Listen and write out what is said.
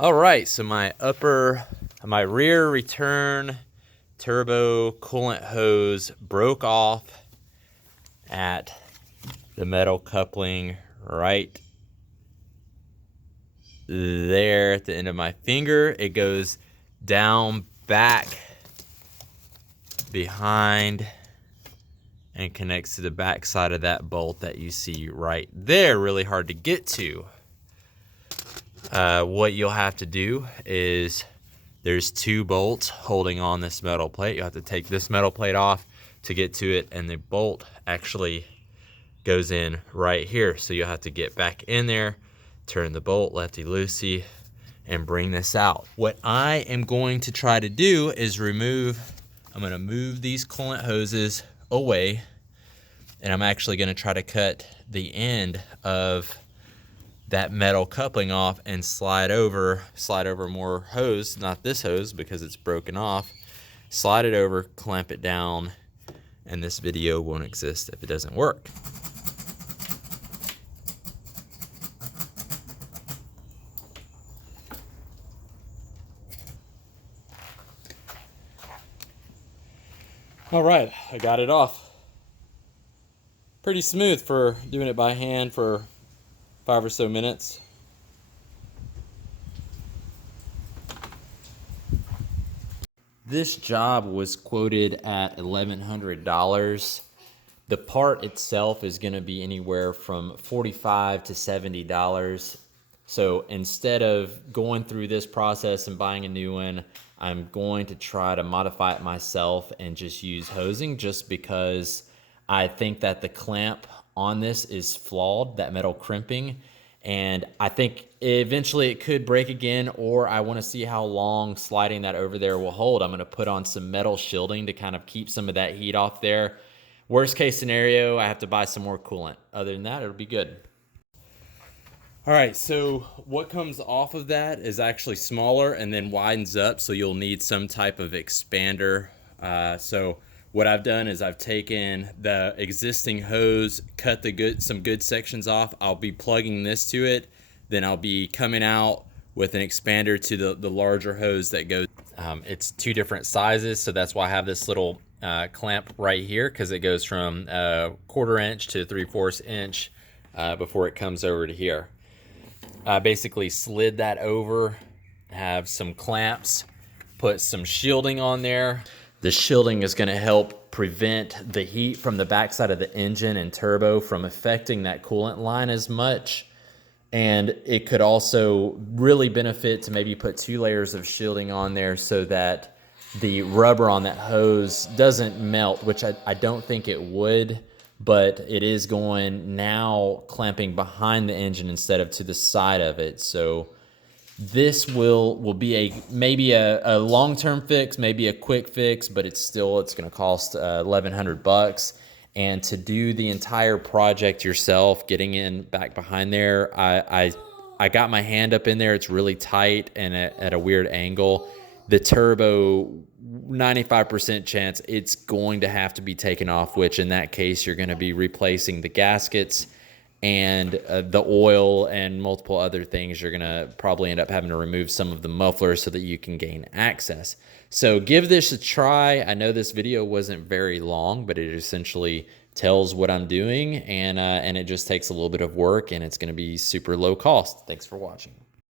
All right, so my rear return turbo coolant hose broke off at the metal coupling right there at the end of my finger. It goes down back behind and connects to the back side of that bolt that you see right there. Really hard to get to. What you'll have to do is there's two bolts holding on this metal plate. You'll have to take this metal plate off to get to it, and the bolt actually goes in right here. So you'll have to get back in there, turn the bolt lefty-loosey, and bring this out. What I am going to try to do is I'm gonna move these coolant hoses away, and I'm actually gonna try to cut the end of that metal coupling off and slide over more hose, not this hose because it's broken off, slide it over, clamp it down, and this video won't exist if it doesn't work. All right, I got it off. Pretty smooth for doing it by hand for 5 or so minutes. This job was quoted at $1,100. The part itself is going to be anywhere from $45 to $70. So instead of going through this process and buying a new one, I'm going to try to modify it myself and just use hosing, just because I think that the clamp on this is flawed, that metal crimping, and I think eventually it could break again, or I want to see how long sliding that over there will hold. I'm going to put on some metal shielding to kind of keep some of that heat off there. Worst case scenario, I have to buy some more coolant. Other than that, it'll be good. All right, so what comes off of that is actually smaller and then widens up, so you'll need some type of expander. So what I've done is I've taken the existing hose, cut some good sections off. I'll be plugging this to it. Then I'll be coming out with an expander to the larger hose that goes. It's two different sizes, so that's why I have this little clamp right here, because it goes from 1/4 inch to 3/4 inch before it comes over to here. I basically slid that over, have some clamps, put some shielding on there. The shielding is going to help prevent the heat from the backside of the engine and turbo from affecting that coolant line as much. And it could also really benefit to maybe put 2 layers of shielding on there so that the rubber on that hose doesn't melt, which I don't think it would, but it is going now clamping behind the engine instead of to the side of it. So this will be maybe a long-term fix, maybe a quick fix, but it's going to cost $1,100. And to do the entire project yourself, getting in back behind there, I got my hand up in there. It's really tight and at a weird angle. The turbo, 95% chance it's going to have to be taken off, which in that case you're going to be replacing the gaskets and the oil and multiple other things. You're going to probably end up having to remove some of the mufflers so that you can gain access. So give this a try. I know this video wasn't very long, but it essentially tells what I'm doing, and it just takes a little bit of work, and it's going to be super low cost. Thanks for watching.